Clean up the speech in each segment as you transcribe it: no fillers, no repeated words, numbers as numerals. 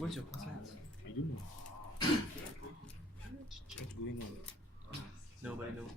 What's your password? I don't know. What's going on? Nobody knows.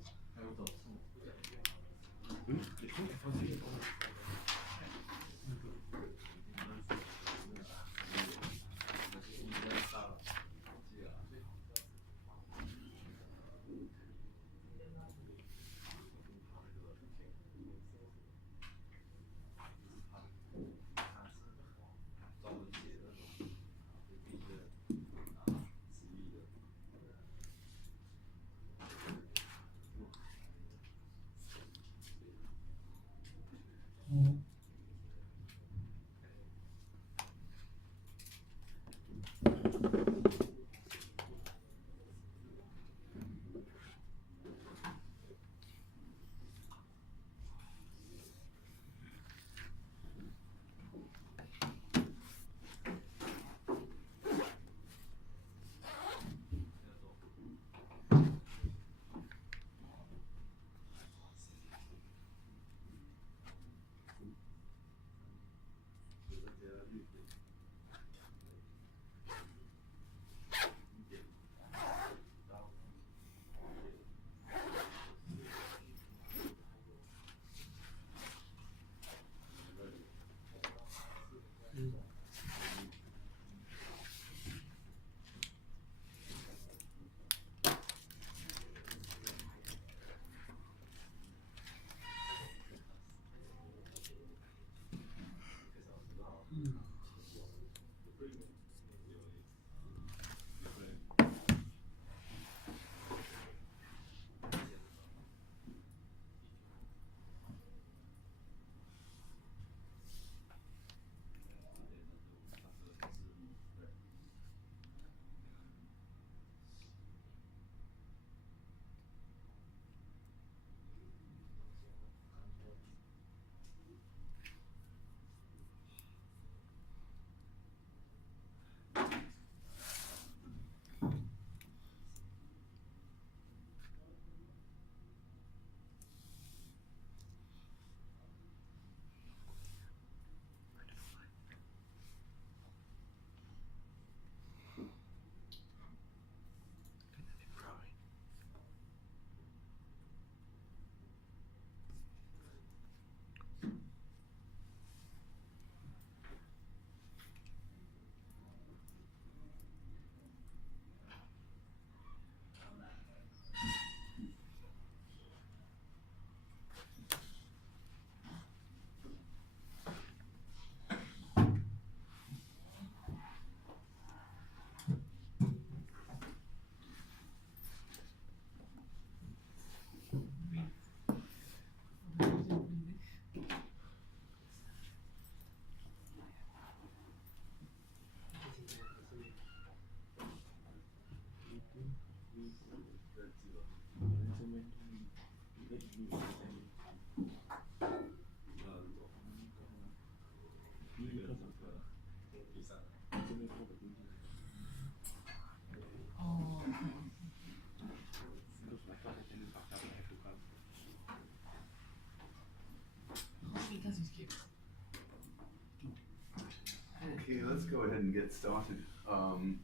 Okay, let's go ahead and get started. I'm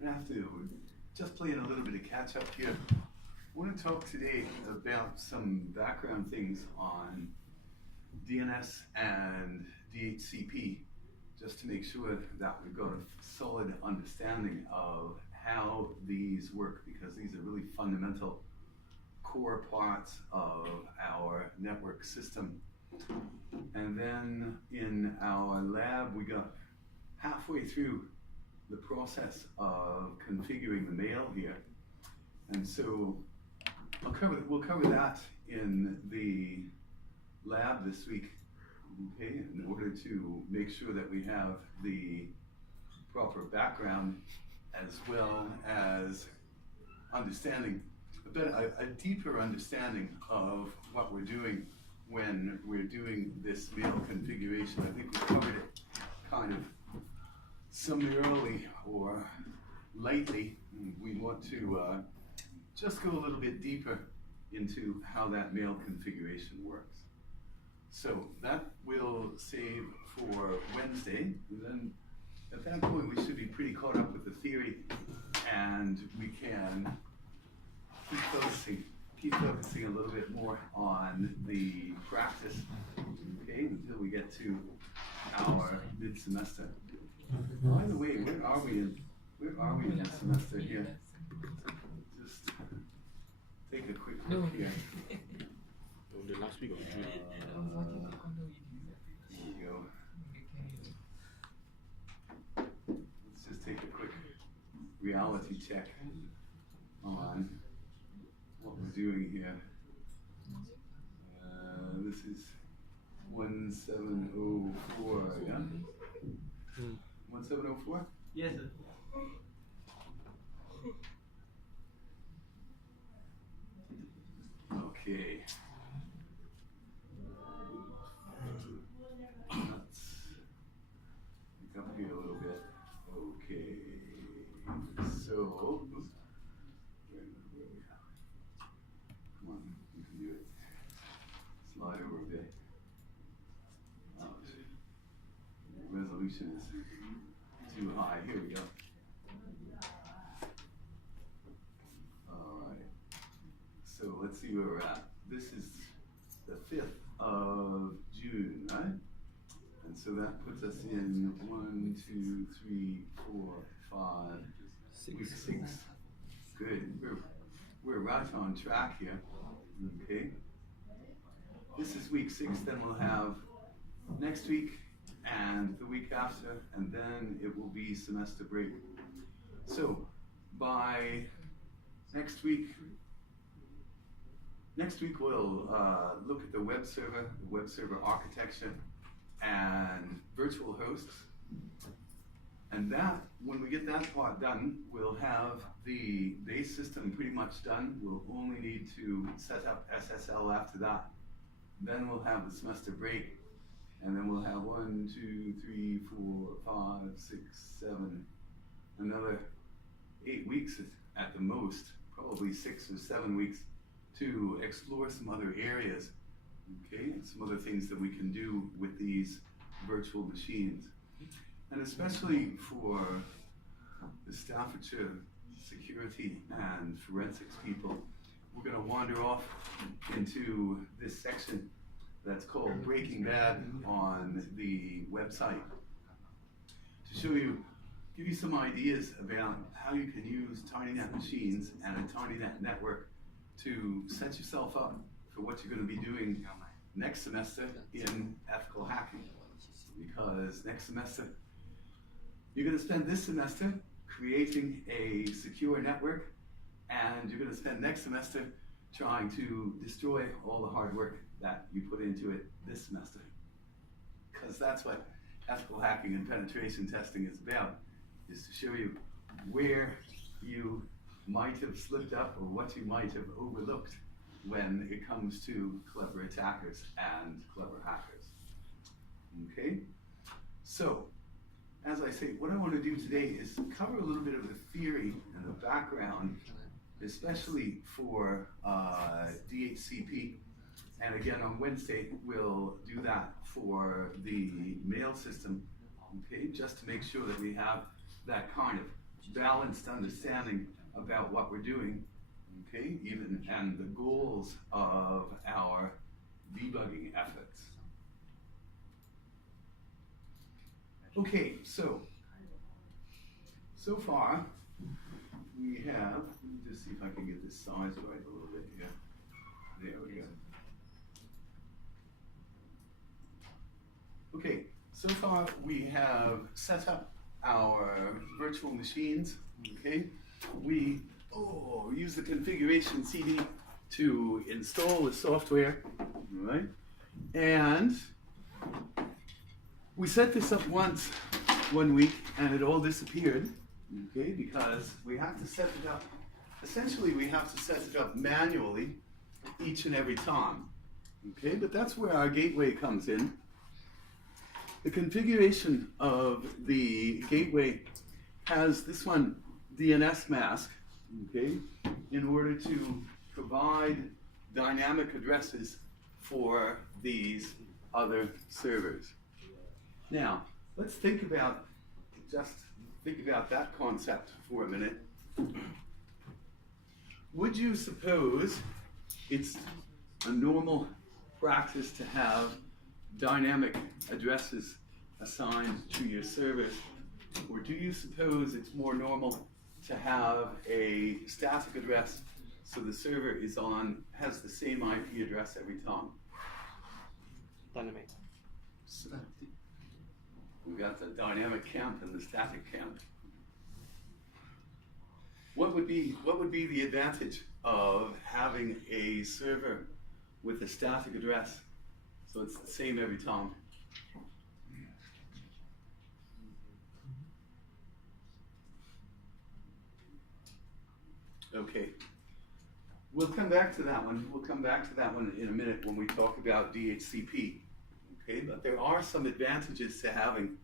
gonna have to just play in a little bit of catch up here. I want to talk today about some background things on DNS and DHCP, just to make sure that we've got a solid understanding of how these work, because these are really fundamental core parts of our network system. And then in our lab, we got halfway through the process of configuring the mail here. And so we'll cover that in the lab this week, okay, in order to make sure that we have the proper background as well as understanding, a deeper understanding of what we're doing when we're doing this mail configuration. I think we covered it kind of summarily or lightly. We want to just go a little bit deeper into how that mail configuration works. So that we'll save for Wednesday. And then at pretty caught up with the theory, and we can keep focusing a little bit more on the practice, okay, until we get to our mid-semester. By the way, where are we in the semester here? Just take a quick look here. The last week of June. There we go. Let's just take a quick reality check on what we're doing here. This is 1704, yeah? 1704? Yes, sir. Okay. Let's pick up here a little bit. Okay. So, where are we at? Come on, you can do it. Slide over a bit. Ouch. Resolution is too high. Here we go. Alright. So let's see where we're at. This is the 5th of June, right? And so that puts us in 1, 2, 3, 4, 5, week 6. Good. We're right on track here. Okay. This is week 6, then we'll have next week and the week after, and then it will be semester break. So by next week we'll look at the web server architecture and virtual hosts. And that, when we get that part done, we'll have the base system pretty much done. We'll only need to set up SSL after that. Then we'll have the semester break, and then we'll have 1, 2, 3, 4, 5, 6, 7, another 8 weeks at the most, probably 6 or 7 weeks to explore some other areas, okay, and some other things that we can do with these virtual machines. And especially for the Staffordshire security and forensics people, we're going to wander off into this section that's called Breaking Bad on the website to show you, give you some ideas about how you can use TinyNet machines and a TinyNet network to set yourself up for what you're going to be doing next semester in ethical hacking. Because next semester, you're going to spend this semester creating a secure network, and you're going to spend next semester trying to destroy all the hard work that you put into it this semester. Because that's what ethical hacking and penetration testing is about, is to show you where you might have slipped up or what you might have overlooked when it comes to clever attackers and clever hackers. Okay? So, as I say, what I want to do today is cover a little bit of the theory and the background, especially for DHCP. And again, on Wednesday, we'll do that for the mail system, okay, just to make sure that we have that kind of balanced understanding about what we're doing, okay, even, and the goals of our debugging efforts. Okay, so far we have, let me just see if I can get this size right a little bit here. There we go. Okay, so far we have set up our virtual machines, okay? We use the configuration CD to install the software, right? And we set this up once, 1 week, and it all disappeared, okay? Because we have to set it up, essentially we have to set it up manually each and every time, okay? But that's where our gateway comes in. The configuration of the gateway has this one, DNS mask, okay, in order to provide dynamic addresses for these other servers. Now, let's think about, just think about that concept for a minute. Would you suppose it's a normal practice to have dynamic addresses assigned to your servers, or do you suppose it's more normal to have a static address so the server has the same IP address every time? Dynamic. We've got the dynamic camp and the static camp. What would be the advantage of having a server with a static address so it's the same every time? Okay. We'll come back to that one. We'll come back to that one in a minute when we talk about DHCP. Okay, but there are some advantages to having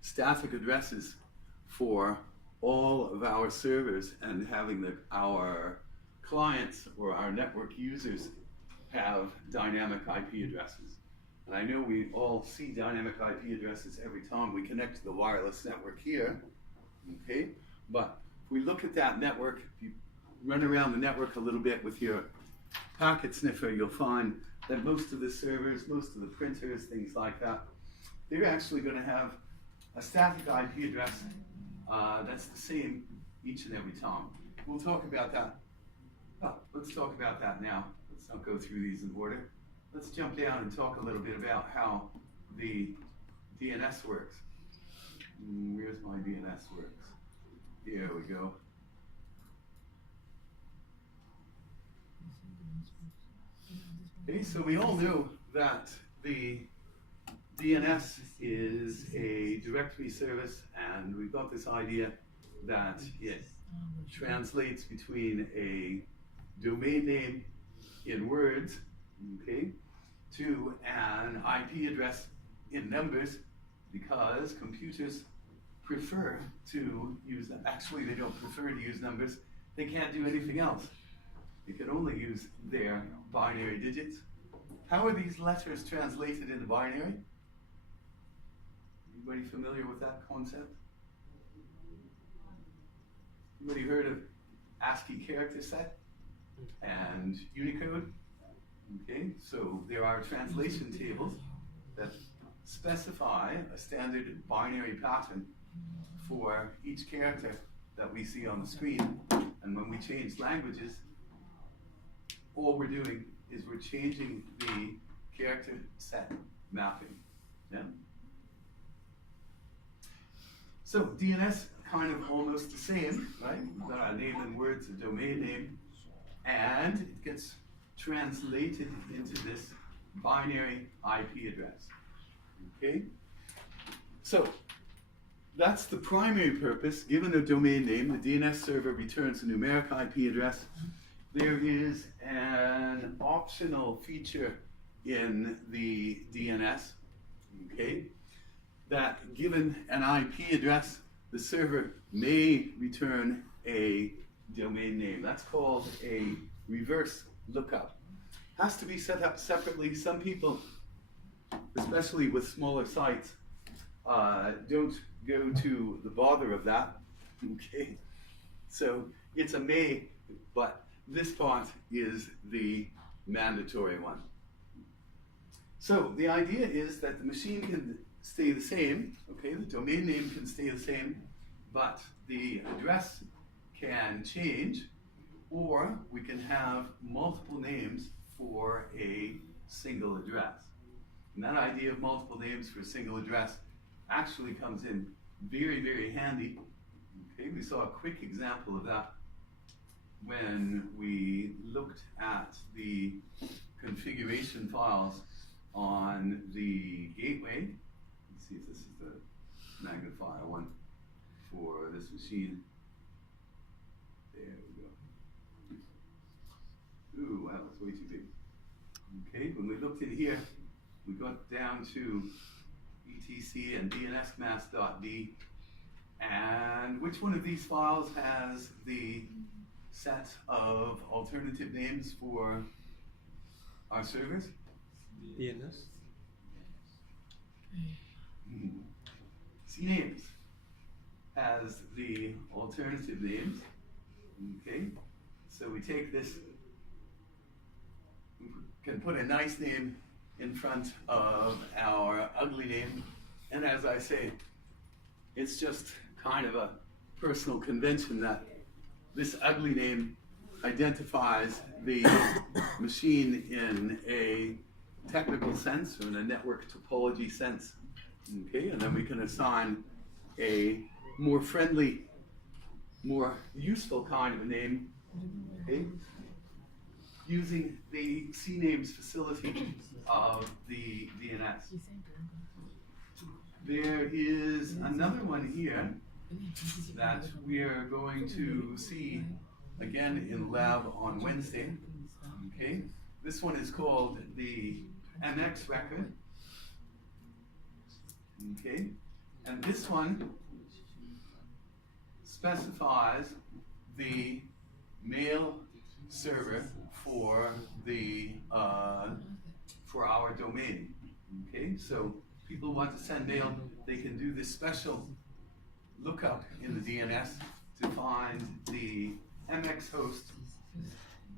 static addresses for all of our servers and having our clients or our network users have dynamic IP addresses. And I know we all see dynamic IP addresses every time we connect to the wireless network here. Okay, but if we look at that network, if you run around the network a little bit with your packet sniffer, you'll find that most of the servers, most of the printers, things like that, they're actually going to have a static IP address that's the same each and every time. We'll talk about that. Oh, let's talk about that now. Let's not go through these in order. Let's jump down and talk a little bit about how the DNS works. Where's my DNS works? Here we go. Okay, so we all know that the DNS is a directory service, and we've got this idea that it translates between a domain name in words, okay, to an IP address in numbers, because computers prefer to use, actually they don't prefer to use numbers, they can't do anything else. They can only use their binary digits. How are these letters translated into binary? Anybody familiar with that concept? Anybody heard of ASCII character set and Unicode? Okay, so there are translation tables that specify a standard binary pattern for each character that we see on the screen. And when we change languages, all we're doing is we're changing the character set mapping. Yeah? So DNS kind of almost the same, right? We've got a name in words, a domain name, and it gets translated into this binary IP address. Okay? So that's the primary purpose. Given a domain name, the DNS server returns a numeric IP address. There is an optional feature in the DNS, okay, that given an IP address, the server may return a domain name. That's called a reverse lookup. Has to be set up separately. Some people, especially with smaller sites, don't go to the bother of that, okay? So it's a may, but this part is the mandatory one. So the idea is that the machine can stay the same, okay? The domain name can stay the same, but the address can change, or we can have multiple names for a single address. And that idea of multiple names for a single address actually comes in very, very handy. Okay, we saw a quick example of that when we looked at the configuration files on the gateway. Let's see if this is the magnifier one for this machine. There we go. Ooh, wow, that's way too big. Okay, when we looked in here, we got down to etc and dnsmask.d. And which one of these files has the set of alternative names for our servers? DNS. CNAMES has the alternative names. Okay, so we take this, we can put a nice name in front of our ugly name, and as I say, it's just kind of a personal convention that this ugly name identifies the machine in a technical sense or in a network topology sense. Okay, and then we can assign a more friendly, more useful kind of a name, okay, using the CNAMES facility of the DNS. There is another one here that we are going to see again in lab on Wednesday. Okay, this one is called the MX record. Okay, and this one specifies the mail server for the for our domain. Okay, so people want to send mail, they can do this special lookup in the DNS to find the MX host.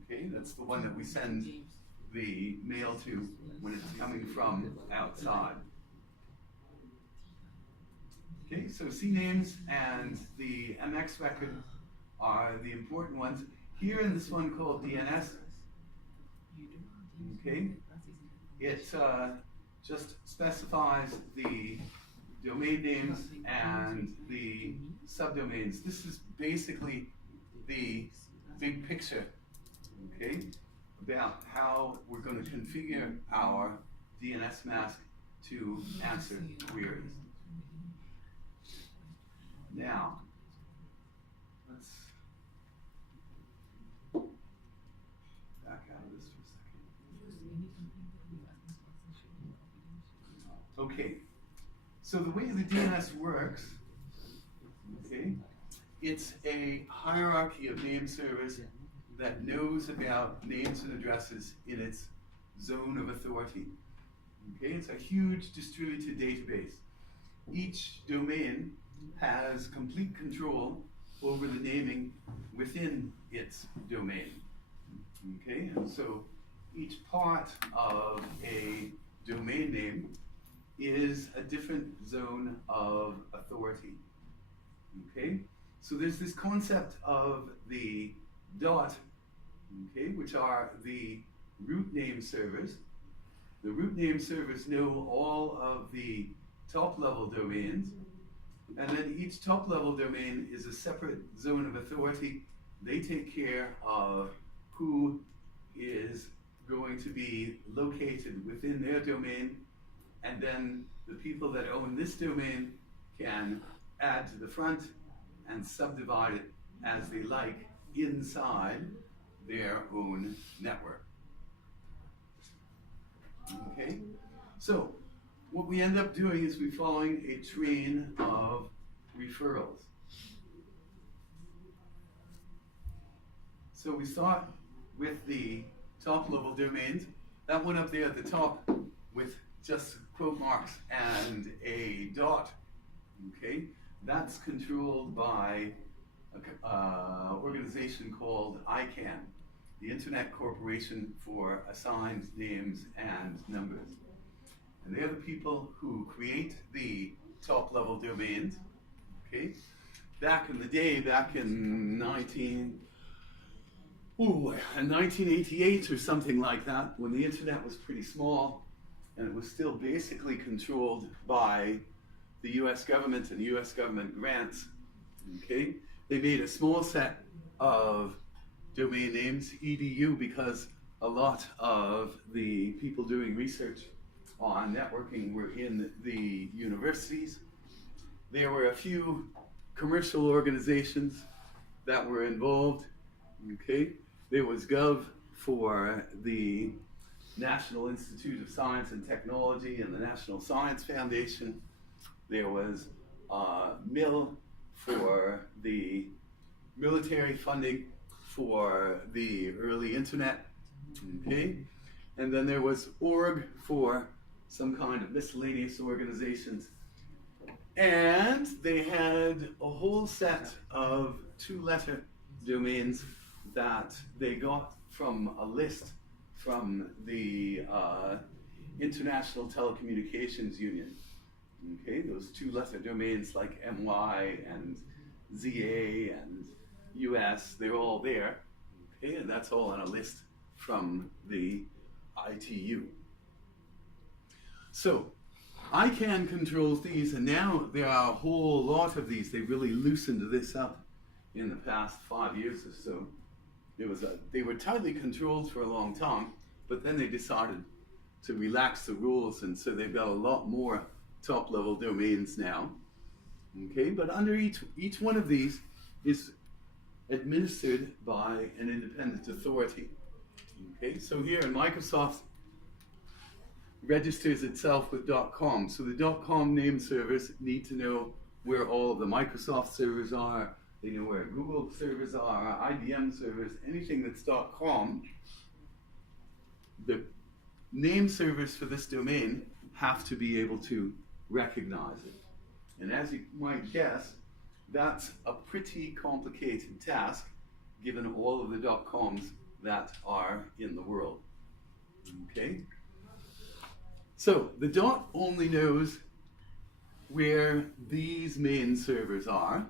Okay, that's the one that we send the mail to when it's coming from outside. Okay, so CNAMES and the MX record are the important ones. Here in this one called DNS, okay, it just specifies the domain names and the subdomains. This is basically the big picture, okay, about how we're going to configure our DNS mask to answer queries. Now, let's back out of this for a second. Okay, so the way the DNS works, okay, it's a hierarchy of name servers that knows about names and addresses in its zone of authority. Okay, it's a huge distributed database. Each domain has complete control over the naming within its domain. Okay, and so each part of a domain name is a different zone of authority. Okay, so there's this concept of the DOT, okay, which are the root name servers. The root name servers know all of the top level domains, and then each top level domain is a separate zone of authority. They take care of who is going to be located within their domain, and then the people that own this domain can add to the front and subdivide it as they like inside their own network. Okay, so what we end up doing is we're following a train of referrals. So we start with the top level domains. That one up there at the top with just quote marks and a dot, okay, that's controlled by an organization called ICANN, the Internet Corporation for Assigned Names and Numbers. And they're the people who create the top level domains, okay? Back in the day, back in 1988 or something like that, when the internet was pretty small and it was still basically controlled by the US government and US government grants, okay? They made a small set of domain names, EDU, because a lot of the people doing research on networking were in the universities. There were a few commercial organizations that were involved, okay? There was Gov for the National Institute of Science and Technology and the National Science Foundation. There was MIL for the military funding for the early internet, okay? And then there was org for some kind of miscellaneous organizations. And they had a whole set of 2-letter domains that they got from a list from the International Telecommunications Union. Okay, those 2-letter domains like MY and ZA and US, they're all there. Okay, and that's all on a list from the ITU. So ICANN controls these, and now there are a whole lot of these. They really loosened this up in the past 5 years or so. They were tightly controlled for a long time, but then they decided to relax the rules, and so they've got a lot more top-level domains now. Okay, but under each one of these is administered by an independent authority. Okay, so here in Microsoft registers itself with .com. So the .com name servers need to know where all of the Microsoft servers are. They know where Google servers are, IBM servers, anything that's .com. The name servers for this domain have to be able to recognize it. And as you might guess, that's a pretty complicated task given all of the .coms that are in the world. Okay? So the dot only knows where these main servers are.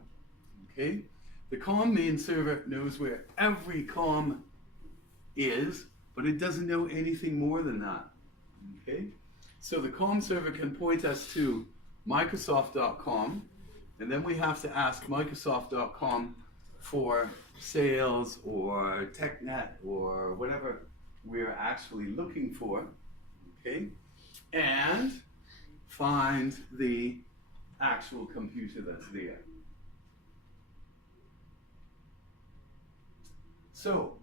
Okay? The com main server knows where every com is, but it doesn't know anything more than that. Okay? So the com server can point us to Microsoft.com, and then we have to ask Microsoft.com for sales or TechNet or whatever we're actually looking for. Okay? And find the actual computer that's there. So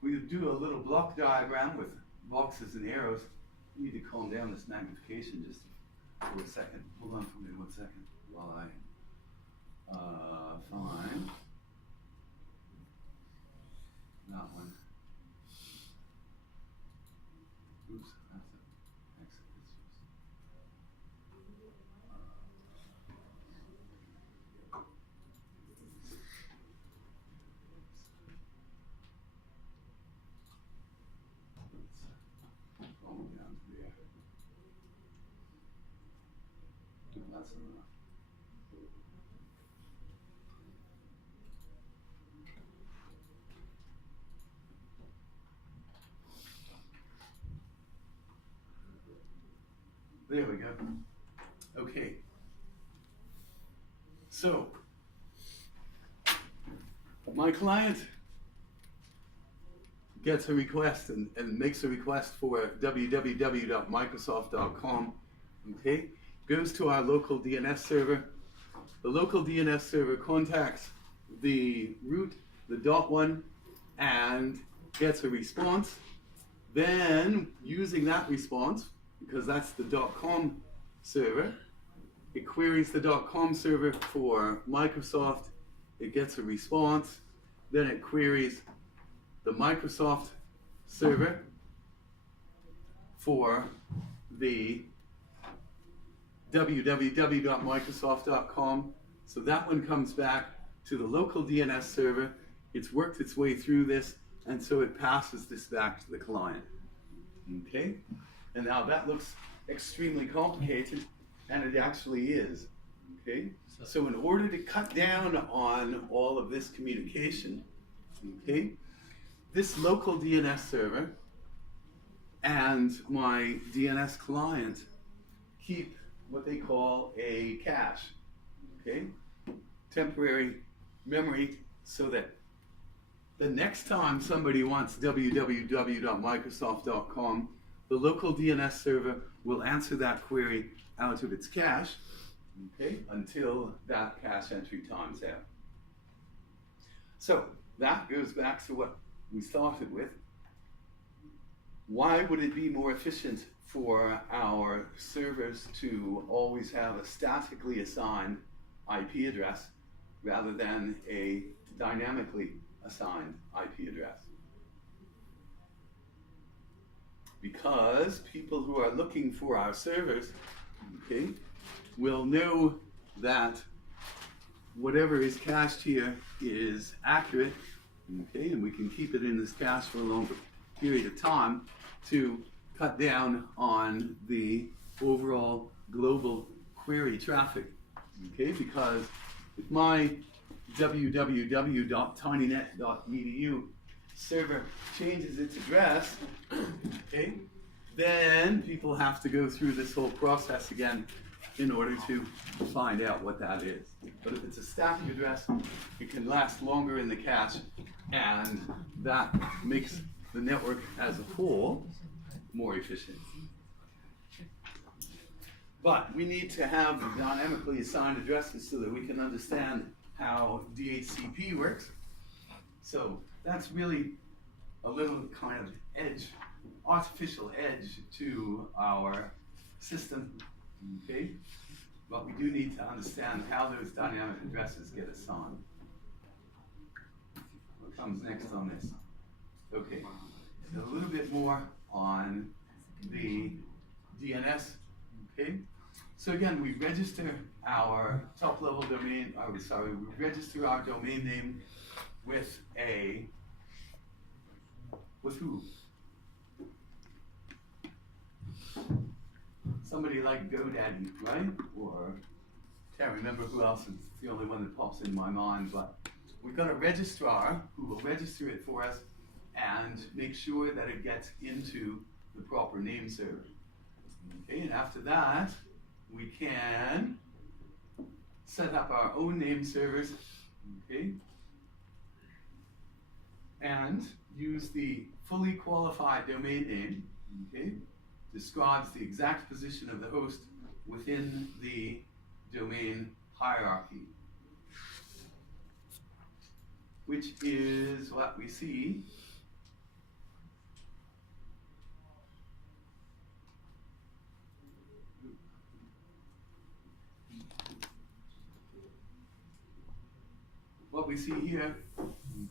we do a little block diagram with boxes and arrows. You need to calm down this magnification just for a second. Hold on for me 1 second while I find that one. Oops, I have to exit this first. All the way down to there. That's enough. There we go. Okay. So, my client gets a request and makes a request for www.microsoft.com. Okay, goes to our local DNS server. The local DNS server contacts the root, the .1, and gets a response. Then, using that response, because that's the .com server, it queries the .com server for Microsoft. It gets a response. Then it queries the Microsoft server for the www.microsoft.com. So that one comes back to the local DNS server. It's worked its way through this, and so it passes this back to the client. Okay? And now that looks extremely complicated, and it actually is. Okay? So in order to cut down on all of this communication, okay, this local DNS server and my DNS client keep what they call a cache, okay, temporary memory, so that the next time somebody wants www.microsoft.com, the local DNS server will answer that query out of its cache, okay, until that cache entry times out. So that goes back to what we started with. Why would it be more efficient for our servers to always have a statically assigned IP address rather than a dynamically assigned IP address? Because people who are looking for our servers, okay, we'll know that whatever is cached here is accurate, okay, and we can keep it in this cache for a longer period of time to cut down on the overall global query traffic, okay, because if my www.tinynet.edu server changes its address, okay, then people have to go through this whole process again in order to find out what that is. But if it's a static address, it can last longer in the cache, and that makes the network as a whole more efficient. But we need to have dynamically assigned addresses so that we can understand how DHCP works. So that's really a little kind of edge, artificial edge to our system, okay? But we do need to understand how those dynamic addresses get assigned. What comes next on this? Okay, so a little bit more on the DNS, okay? So again, we register our top-level domain, we register our domain name with who? Somebody like GoDaddy, right? Or can't remember who else, it's the only one that pops in my mind, but we've got a registrar who will register it for us and make sure that it gets into the proper name server. Okay, and after that, we can set up our own name servers, okay, and use the fully qualified domain name, okay, describes the exact position of the host within the domain hierarchy, which is what we see here,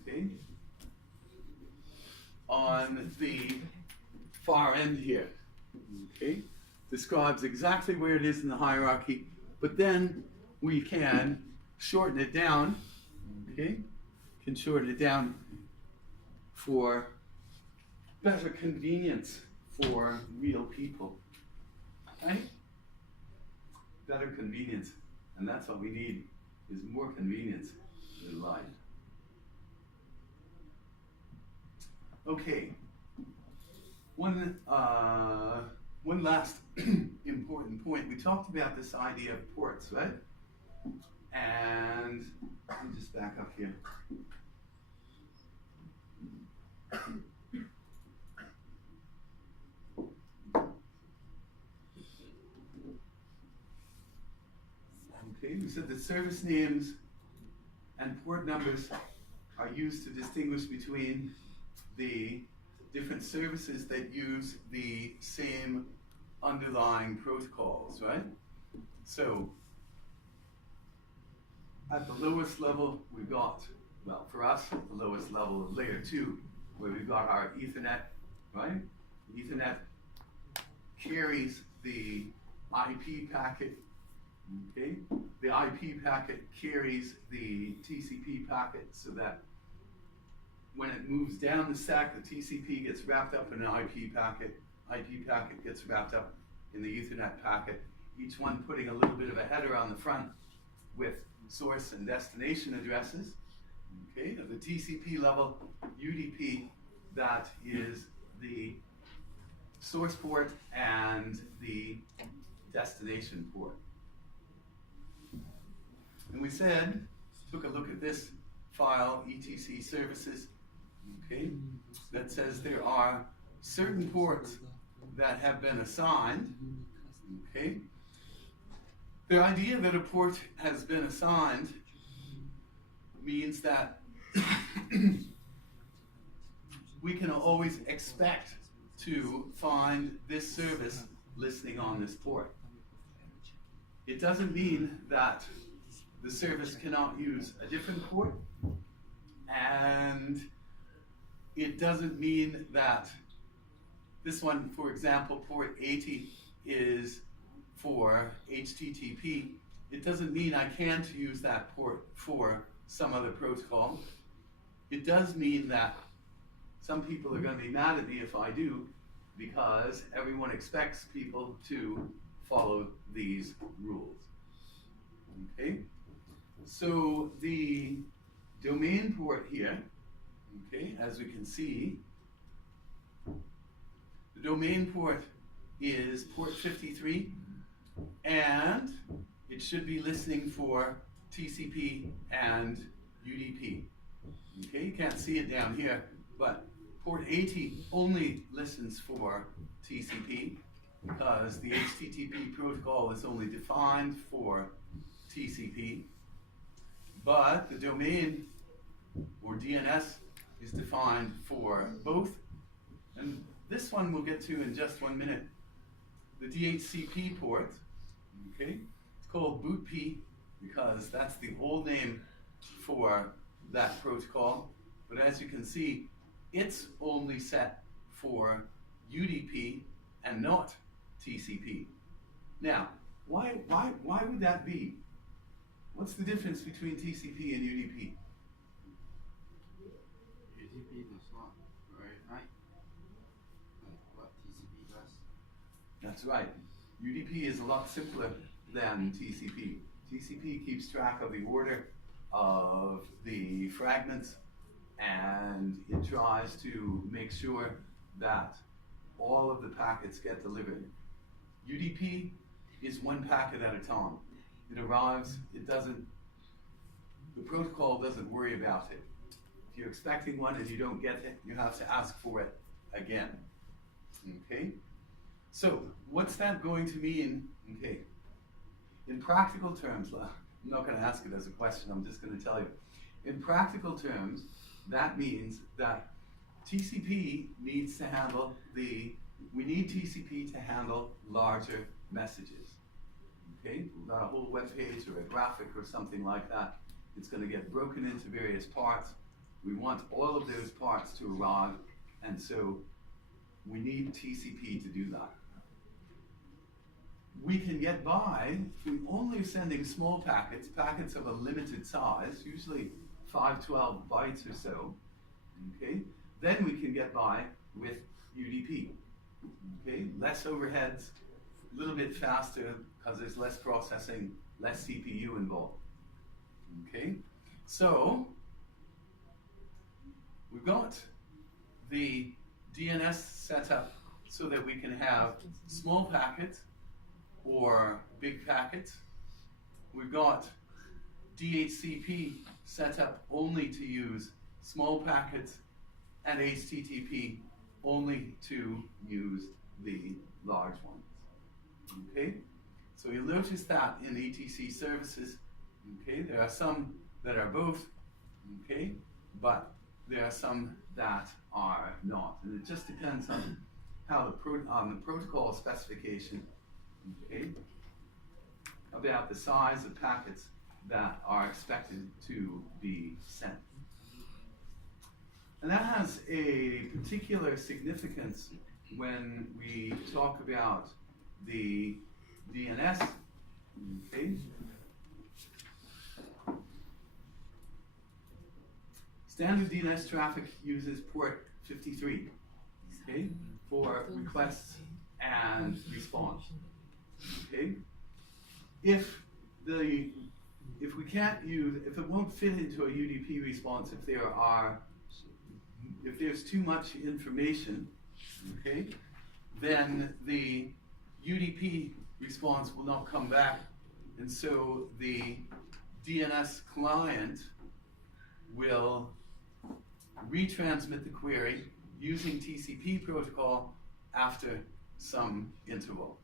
okay, on the far end here, okay, describes exactly where it is in the hierarchy, but then we can shorten it down, okay, can shorten it down for better convenience for real people, right? Better convenience, and that's what we need, is more convenience in life. Okay, one last important point. We talked about this idea of ports, right? And let me just back up here. Okay, we said that service names and port numbers are used to distinguish between the different services that use the same underlying protocols, right? So at the lowest level, we've got, well, for us, at the lowest level of layer 2, where we've got our Ethernet, right? Ethernet carries the IP packet, okay? The IP packet carries the TCP packet, so that when it moves down the stack, the TCP gets wrapped up in an IP packet gets wrapped up in the Ethernet packet, each one putting a little bit of a header on the front with source and destination addresses, okay? At the TCP level, UDP, that is the source port and the destination port. And we said, took a look at this file, etc services, okay, that says there are certain ports that have been assigned, okay. The idea that a port has been assigned means that we can always expect to find this service listening on this port. It doesn't mean that the service cannot use a different port, and it doesn't mean that this one, for example, port 80 is for HTTP, it doesn't mean I can't use that port for some other protocol. It does mean that some people are going to be mad at me if I do, because everyone expects people to follow these rules. Okay? So the domain port here, okay, as we can see, the domain port is port 53, and it should be listening for TCP and UDP. Okay, you can't see it down here, but port 80 only listens for TCP because the HTTP protocol is only defined for TCP, but the domain or DNS is defined for both. And this one we'll get to in just 1 minute. The DHCP port, okay, it's called BootP because that's the old name for that protocol. But as you can see, it's only set for UDP and not TCP. Now, why would that be? What's the difference between TCP and UDP? UDP does not write what TCP does. That's right. UDP is a lot simpler than TCP. TCP keeps track of the order of the fragments, and it tries to make sure that all of the packets get delivered. UDP is one packet at a time. It arrives, the protocol doesn't worry about it. If you're expecting one and you don't get it, you have to ask for it again. Okay? So, what's that going to mean? Okay. In practical terms, I'm not going to ask it as a question, I'm just going to tell you. In practical terms, that means that TCP needs to handle we need TCP to handle larger messages. Okay, we've got a whole web page or a graphic or something like that. It's going to get broken into various parts. We want all of those parts to arrive, and so we need TCP to do that. We can get by if we're only sending small packets, packets of a limited size, usually 512 bytes or so. Okay, then we can get by with UDP. Okay, less overheads, a little bit faster because there's less processing, less CPU involved. Okay, so we've got the DNS set up so that we can have small packets or big packets. We've got DHCP set up only to use small packets, and HTTP only to use the large ones. Okay, so you'll notice that in ETC services, okay, there are some that are both, okay, but there are some that are not, and it just depends on how the protocol specification, okay, about the size of packets that are expected to be sent. And that has a particular significance when we talk about the DNS, okay? Standard DNS traffic uses port 53, okay, for requests and response, okay? If we can't use, if it won't fit into a UDP response, if there's too much information, okay, then the UDP response will not come back, and so the DNS client will retransmit the query using TCP protocol after some interval.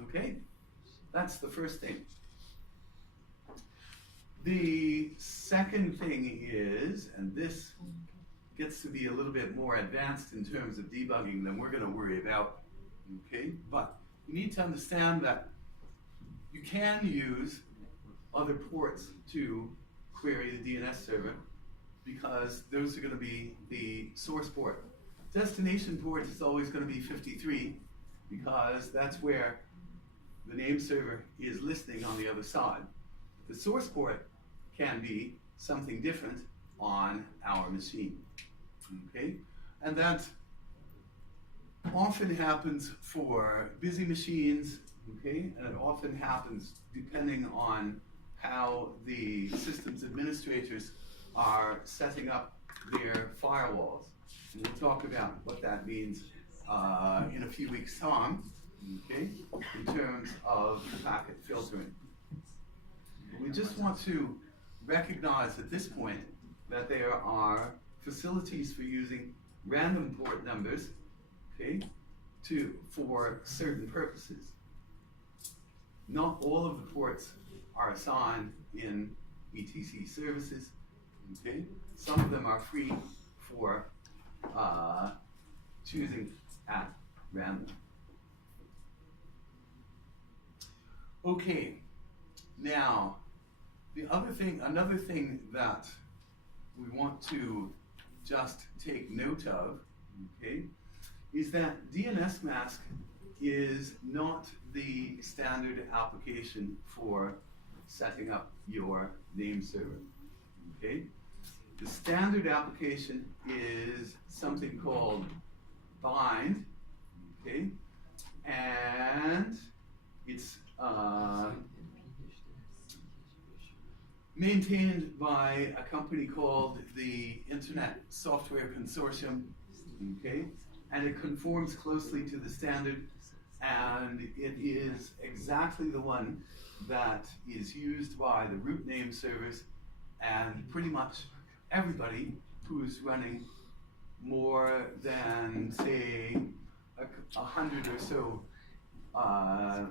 Okay, that's the first thing. The second thing is, and this gets to be a little bit more advanced in terms of debugging than we're going to worry about, okay? But you need to understand that you can use other ports to query the DNS server because those are going to be the source port. Destination port is always going to be 53 because that's where the name server is listening on the other side. The source port can be something different on our machine. Okay? And that often happens for busy machines, okay? And it often happens depending on how the systems administrators are setting up their firewalls. And we'll talk about what that means in a few weeks' time, okay, in terms of packet filtering. We just want to recognize at this point that there are facilities for using random port numbers, okay, for certain purposes. Not all of the ports are assigned in ETC services, okay? Some of them are free for choosing at random. Okay, now another thing that we want to just take note of, okay, is that DNS mask is not the standard application for setting up your name server, okay? The standard application is something called bind, okay? And it's maintained by a company called the Internet Software Consortium, okay? And it conforms closely to the standard, and it is exactly the one that is used by the root name servers and pretty much everybody who's running more than, say, 100 or so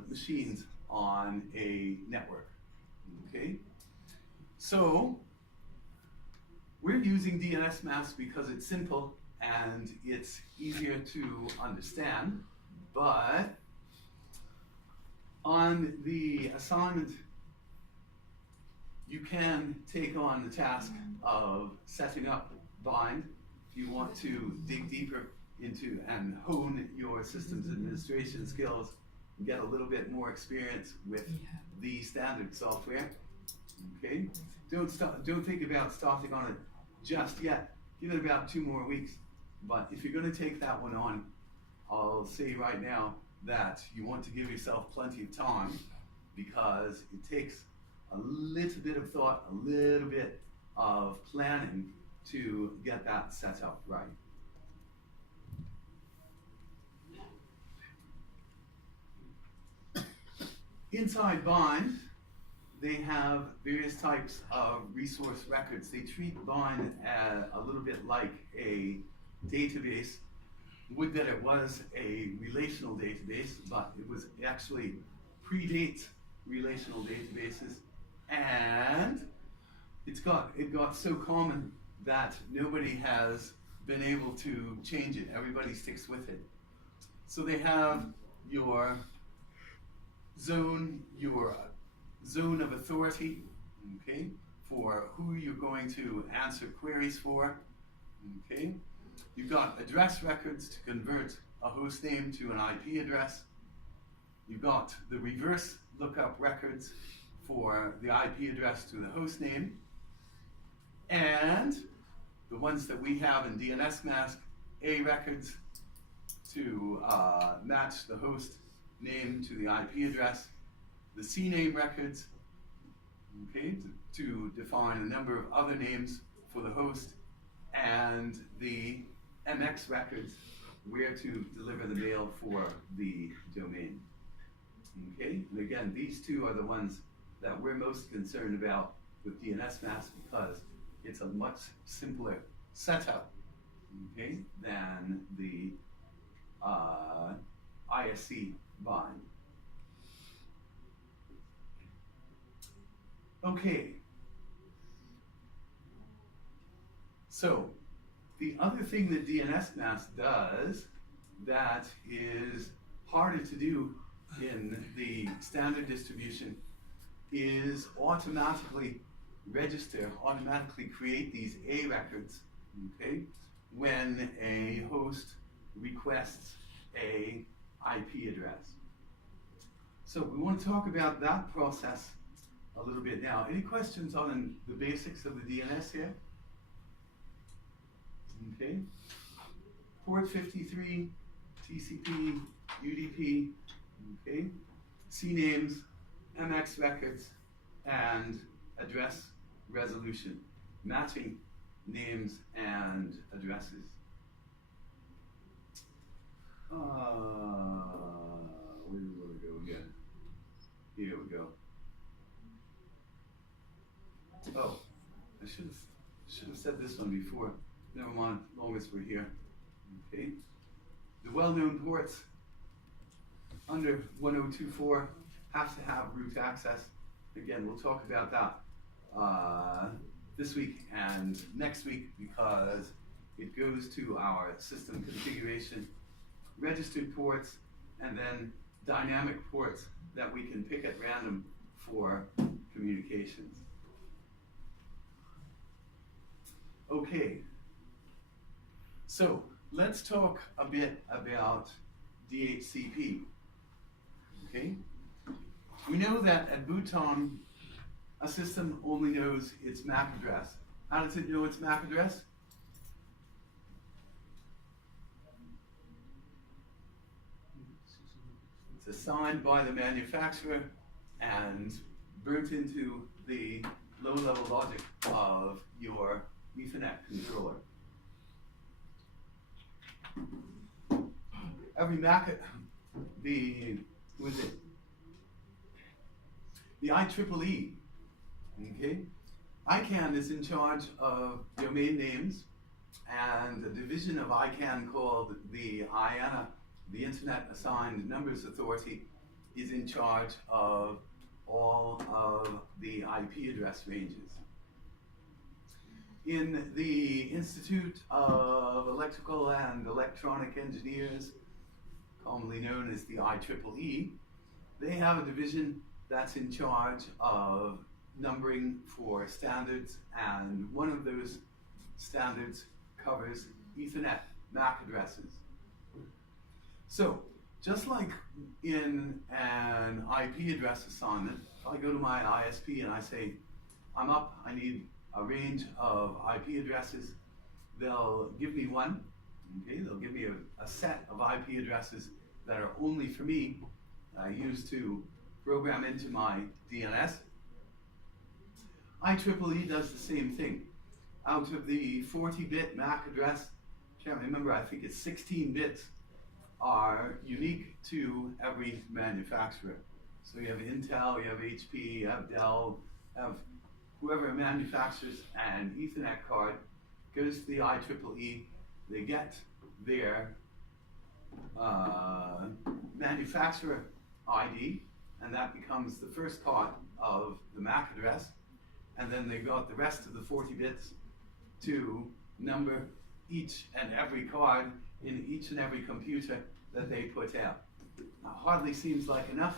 machines on a network, okay? So, we're using DNS mask because it's simple and it's easier to understand, but on the assignment, you can take on the task of setting up bind if you want to dig deeper into and hone your systems administration skills and get a little bit more experience with the standard software. Okay? Don't think about starting on it just yet. Give it about 2 more weeks. But if you're going to take that one on, I'll say right now that you want to give yourself plenty of time because it takes a little bit of thought, a little bit of planning to get that set up right. Inside bind, they have various types of resource records. They treat bind a little bit like a database. Would that it was a relational database, but it was actually predates relational databases, and it got so common that nobody has been able to change it. Everybody sticks with it. So they have your zone of authority, okay, for who you're going to answer queries for, okay. You've got address records to convert a host name to an IP address. You've got the reverse lookup records for the IP address to the host name. And the ones that we have in DNS mask, A records to match the host name to the IP address. The CNAME records, okay, to define a number of other names for the host. And the MX records, where to deliver the mail for the domain. Okay, and again, these two are the ones that we're most concerned about with DNS mask because it's a much simpler setup, okay, than the ISC bind. Okay, so the other thing that DNS mask does that is harder to do in the standard distribution is automatically create these A records, okay, when a host requests a IP address. So we want to talk about that process a little bit now. Any questions on the basics of the DNS here? Okay. Port 53, TCP, UDP, okay. CNAMEs, MX records, and address resolution, matching names and addresses. Where do we want to go again? Here we go. Oh, I should have said this one before. Never mind, as long as we're here. Okay. The well-known ports under 1024 have to have root access. Again, we'll talk about that this week and next week because it goes to our system configuration, registered ports, and then dynamic ports that we can pick at random for communications. Okay, so let's talk a bit about DHCP. Okay, we know that at boot time, a system only knows its MAC address. How does it know its MAC address? It's assigned by the manufacturer and burnt into the low-level logic of your Ethernet controller. Every MAC, the IEEE, okay? ICANN is in charge of domain names, and a division of ICANN called the IANA, the Internet Assigned Numbers Authority, is in charge of all of the IP address ranges. In the Institute of Electrical and Electronic Engineers, commonly known as the IEEE, they have a division that's in charge of numbering for standards, and one of those standards covers Ethernet MAC addresses. So, just like in an IP address assignment, if I go to my ISP and I say, I'm up, I need a range of IP addresses, they'll give me one, okay? They'll give me a set of IP addresses that are only for me, I use to program into my DNS. IEEE does the same thing. Out of the 40-bit MAC address, can't remember, I think it's 16 bits, are unique to every manufacturer. So you have Intel, you have HP, you have Dell, you have whoever manufactures an Ethernet card, goes to the IEEE, they get their manufacturer ID, and that becomes the first part of the MAC address, and then they got the rest of the 40 bits to number each and every card in each and every computer that they put out. Now, hardly seems like enough,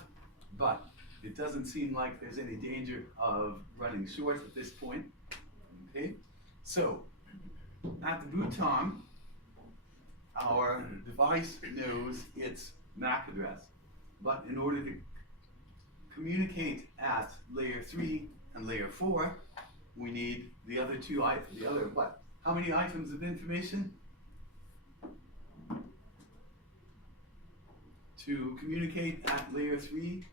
but it doesn't seem like there's any danger of running short at this point. Okay, so at the boot time, our device knows its MAC address, but in order to communicate at layer 3 and layer 4, we need the other two items. The other what? How many items of information? To communicate at layer 3,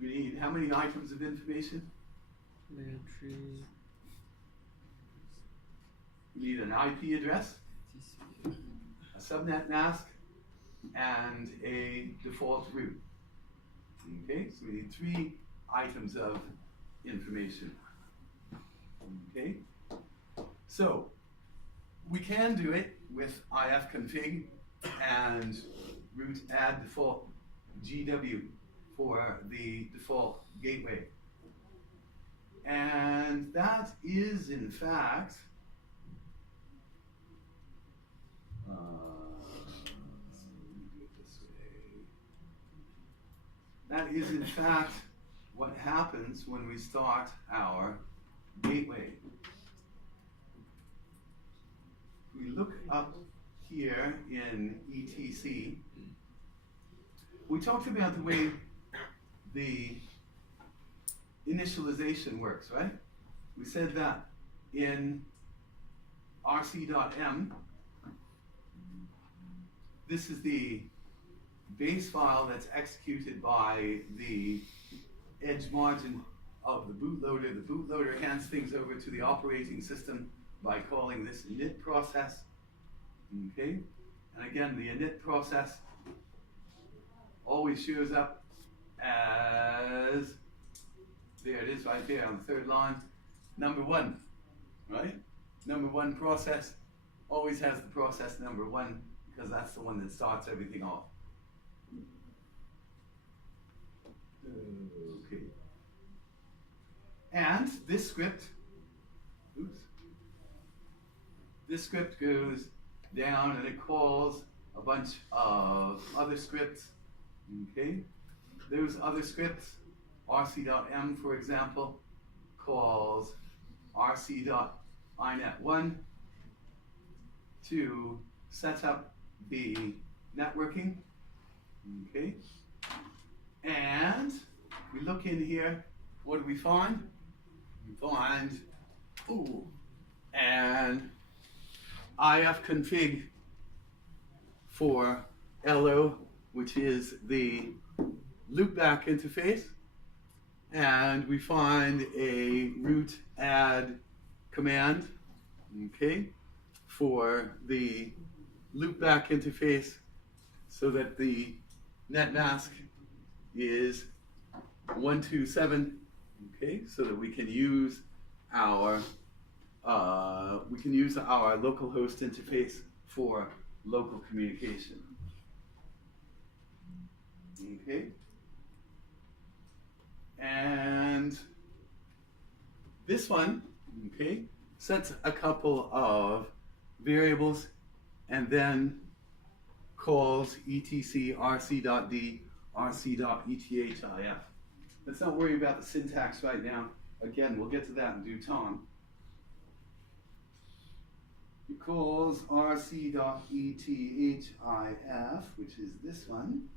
we need how many items of information? Layer 3. We need an IP address, a subnet mask, and a default root. Okay, so we need 3 items of information. Okay, so we can do it with ifconfig and root add default GW for the default gateway. And that is in fact that is in fact what happens when we start our gateway. We look up here in ETC we talked about the way the initialization works, right? We said that in rc.m, this is the base file that's executed by the edge margin of the bootloader. The bootloader hands things over to the operating system by calling this init process. Okay? And again, the init process always shows up as, there it is right there on the third line, number 1, right? Number 1 process always has the process number 1 because that's the one that starts everything off. Okay. And this script, this script goes down and it calls a bunch of other scripts. Okay. Those other scripts, rc.m for example, calls rc.inet1 to set up the networking. Okay. And we look in here, what do we find? We find, an ifconfig for LO, which is the loopback interface, and we find a root add command, okay, for the loopback interface so that the net mask is 127, okay, so that we can use our localhost interface for local communication. Okay, and this one, okay, sets a couple of variables and then calls etc rc.d rc.ethif. Let's not worry about the syntax right now. Again, we'll get to that in due time. It calls rc.ethif, which is this one.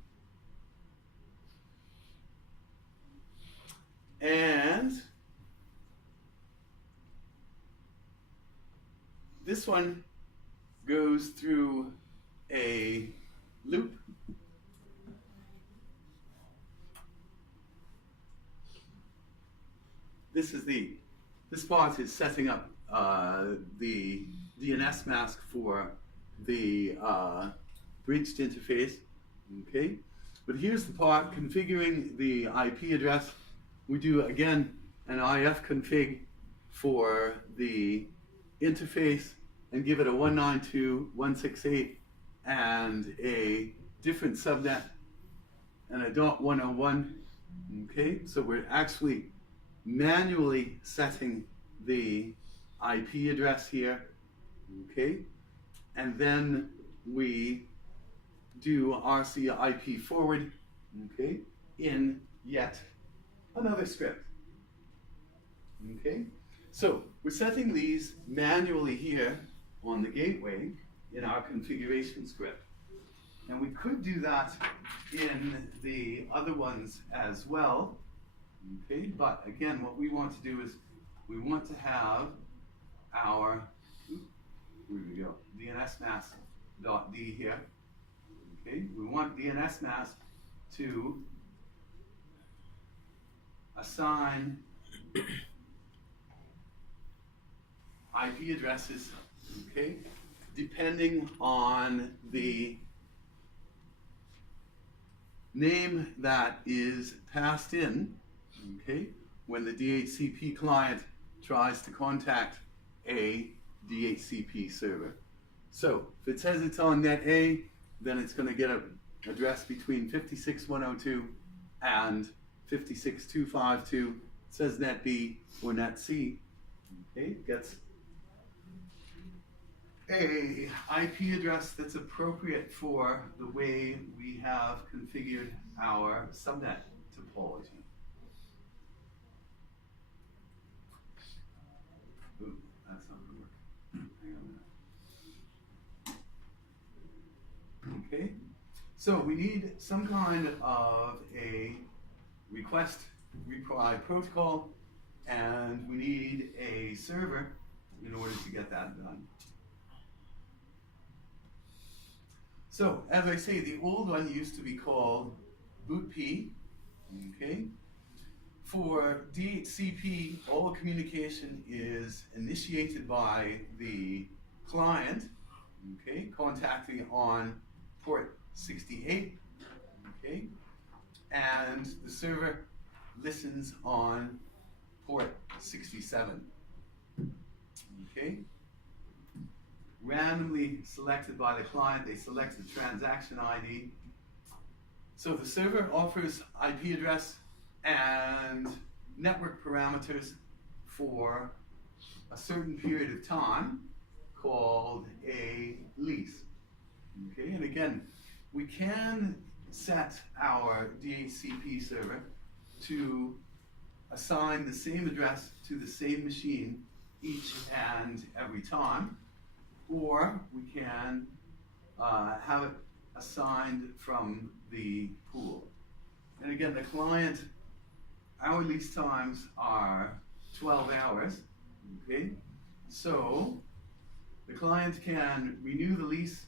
And this one goes through a loop. This part is setting up the DNS mask for the bridged interface, okay? But here's the part configuring the IP address. We do, again, an ifconfig for the interface and give it a 192.168 and a different subnet and a .101, okay? So we're actually manually setting the IP address here, okay? And then we do RC IP forward, okay, in yet another script, okay? So we're setting these manually here on the gateway in our configuration script. And we could do that in the other ones as well, okay? But again, what we want to do is we want to have our, where do we go? DNS mask.d here, okay? We want DNS mask to assign IP addresses, okay, depending on the name that is passed in, okay, when the DHCP client tries to contact a DHCP server. So if it says it's on net A, then it's going to get an address between 56.102 and 56.252. It says net B or net C, okay, it gets a IP address that's appropriate for the way we have configured our subnet topology. Ooh, that's not going to work. Hang on a minute. Okay, So we need some kind of a request reply protocol, and we need a server in order to get that done. So, as I say, the old one used to be called BootP, okay? For DHCP, all communication is initiated by the client, okay, contacting on port 68, okay, and the server listens on port 67, okay. Randomly selected by the client, they select the transaction ID. So the server offers IP address and network parameters for a certain period of time called a lease. Okay, and again, we can set our DHCP server to assign the same address to the same machine each and every time, or we can have it assigned from the pool. And again, the client, our lease times are 12 hours, okay? So the client can renew the lease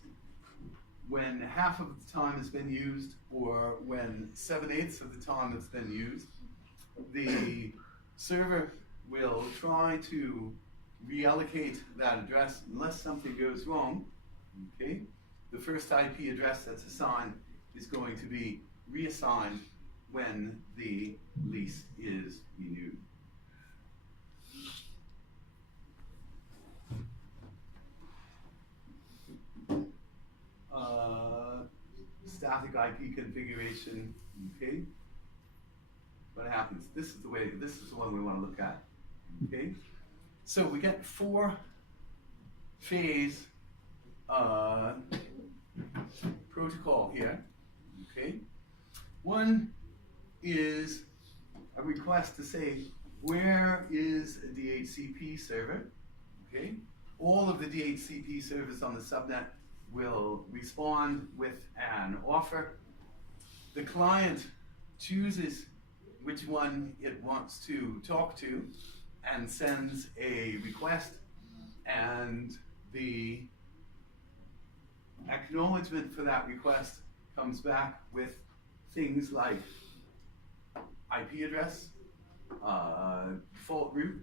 when half of the time has been used or when 7/8 of the time has been used. The server will try to reallocate that address unless something goes wrong, okay? The first IP address that's assigned is going to be reassigned when the lease is renewed. Static IP configuration, okay? What happens? This is the one we want to look at, okay? So we get 4-phase protocol here, okay? One is a request to say, where is a DHCP server, okay? All of the DHCP servers on the subnet will respond with an offer. The client chooses which one it wants to talk to and sends a request, and the acknowledgement for that request comes back with things like IP address, default root,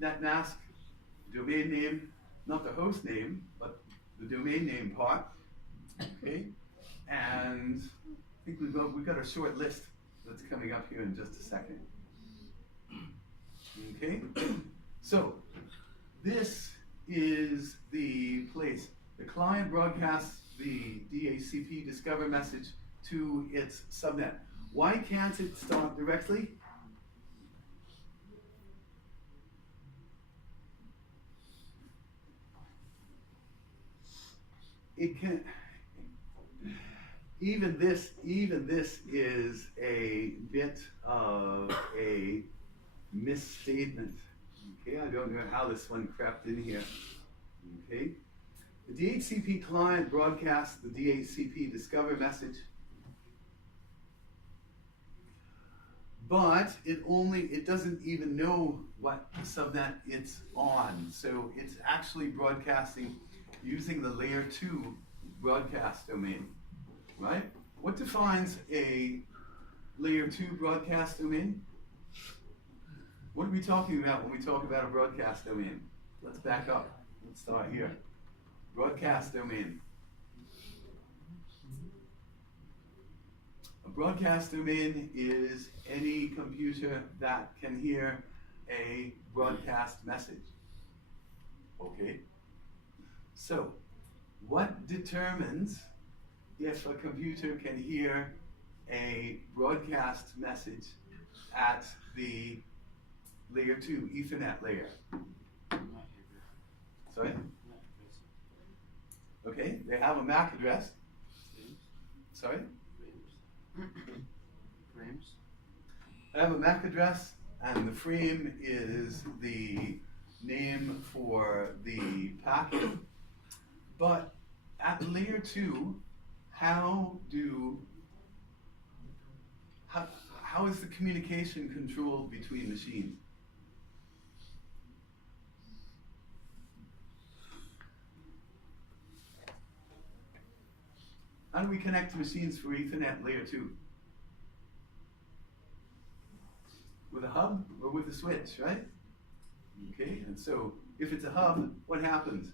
netmask, domain name, not the host name, but the domain name part, okay? And I think we've got a short list that's coming up here in just a second. Okay, so this is the place. The client broadcasts the DHCP discover message to its subnet. Why can't it start directly? It can. Even this is a bit of a misstatement. Okay, I don't know how this one crept in here. Okay, the DHCP client broadcasts the DHCP discover message, but it doesn't even know what subnet it's on. So it's actually broadcasting using the layer 2 broadcast domain, right? What defines a layer 2 broadcast domain? What are we talking about when we talk about a broadcast domain? Let's back up. Let's start here. Broadcast domain. A broadcast domain is any computer that can hear a broadcast message. Okay? So, what determines if a computer can hear a broadcast message at the layer 2 Ethernet layer? Sorry? Okay, they have a MAC address. Sorry? Frames. I have a MAC address, and the frame is the name for the packet. But at layer 2, how is the communication controlled between machines? How do we connect to machines for Ethernet layer 2? With a hub or with a switch, right? Okay, and so if it's a hub, what happens?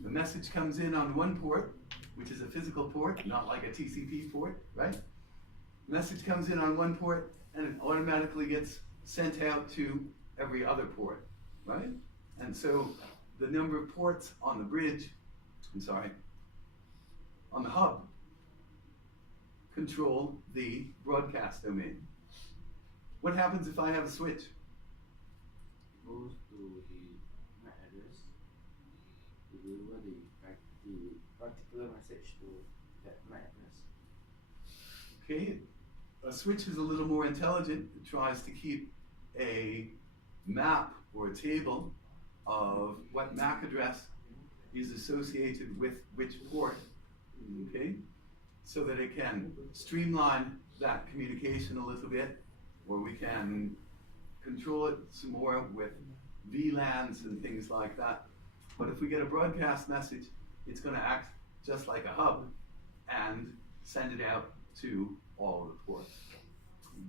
The message comes in on one port, which is a physical port, not like a TCP port, right? The message comes in on one port and it automatically gets sent out to every other port, right? And so the number of ports on the bridge, on the hub, control the broadcast domain. What happens if I have a switch? Goes to the MAC address to deliver the particular message to that MAC address. Okay, a switch is a little more intelligent. It tries to keep a map or a table of what MAC address is associated with which port, okay? So that it can streamline that communication a little bit, or we can control it some more with VLANs and things like that. But if we get a broadcast message, it's going to act just like a hub and send it out to all of the ports.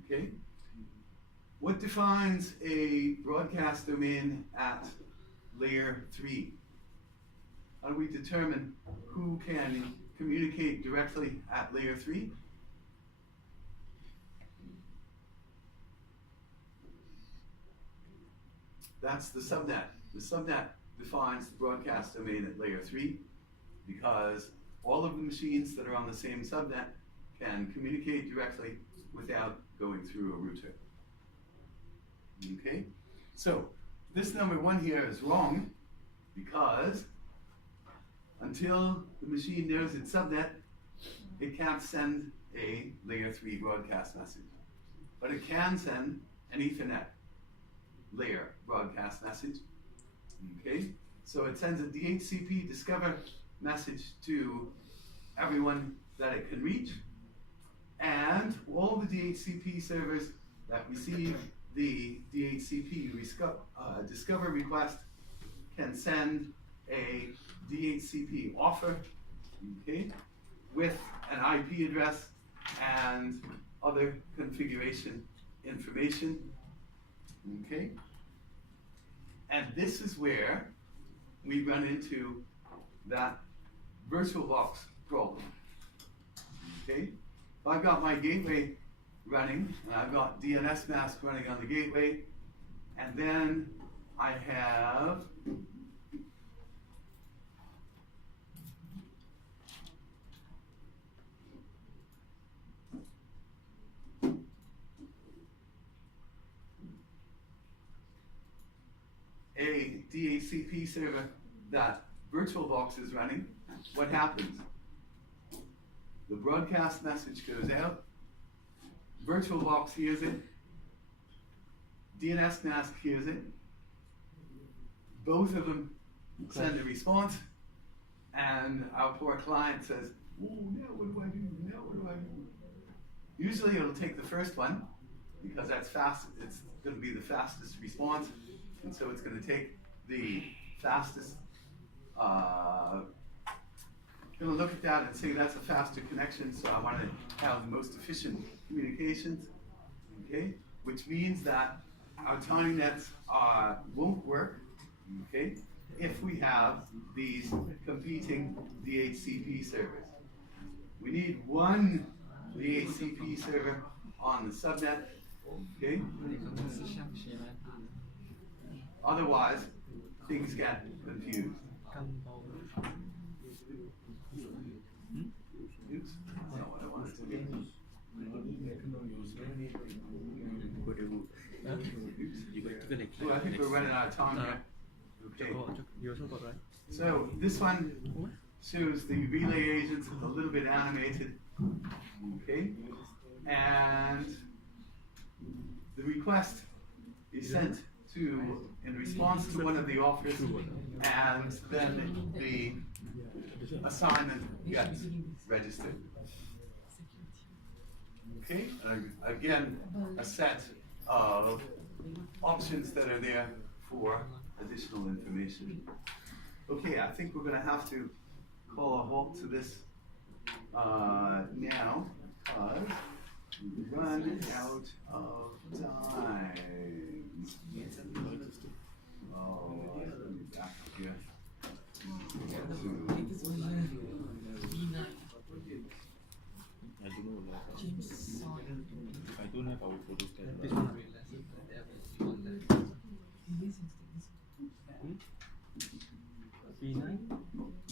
Okay? What defines a broadcast domain at layer 3? How do we determine who can communicate directly at layer 3? That's the subnet. The subnet defines the broadcast domain at layer 3 because all of the machines that are on the same subnet can communicate directly without going through a router. Okay? So, this number 1 here is wrong because until the machine knows its subnet, it can't send a layer 3 broadcast message. But it can send an Ethernet layer broadcast message. Okay, so it sends a DHCP discover message to everyone that it can reach, and all the DHCP servers that receive the DHCP discover request can send a DHCP offer, okay, with an IP address and other configuration information. Okay? And this is where we run into that VirtualBox problem. Okay? If I've got my gateway running, and I've got DNS mask running on the gateway, and then I have a DHCP server that VirtualBox is running, what happens? The broadcast message goes out, VirtualBox hears it, DNS mask hears it, both of them send a response, and our poor client says, oh, now what do I do? Now what do I do? Usually it'll take the first one, because that's fast, it's going to be the fastest response, and so it's going to take the fastest, going to look at that and say that's a faster connection, so I want to have the most efficient communications, okay? Which means that our tiny nets won't work, okay, if we have these competing DHCP servers. We need one DHCP server on the subnet, okay? Otherwise, things get confused. Oops, that's not what I wanted to do. Oops. Well, I think we're running out of time here. Okay. So this one shows the relay agents. It's a little bit animated. Okay. And the request is sent to, in response to one of the offers, and then the assignment gets registered. Okay, and again, a set of options that are there for additional information. Okay, I think we're gonna have to call a halt to this now, because we've run out of time. Oh, I'm gonna be back here. I don't know. If I don't have, I will produce that. This one will lesson, but there will be one lesson. B9?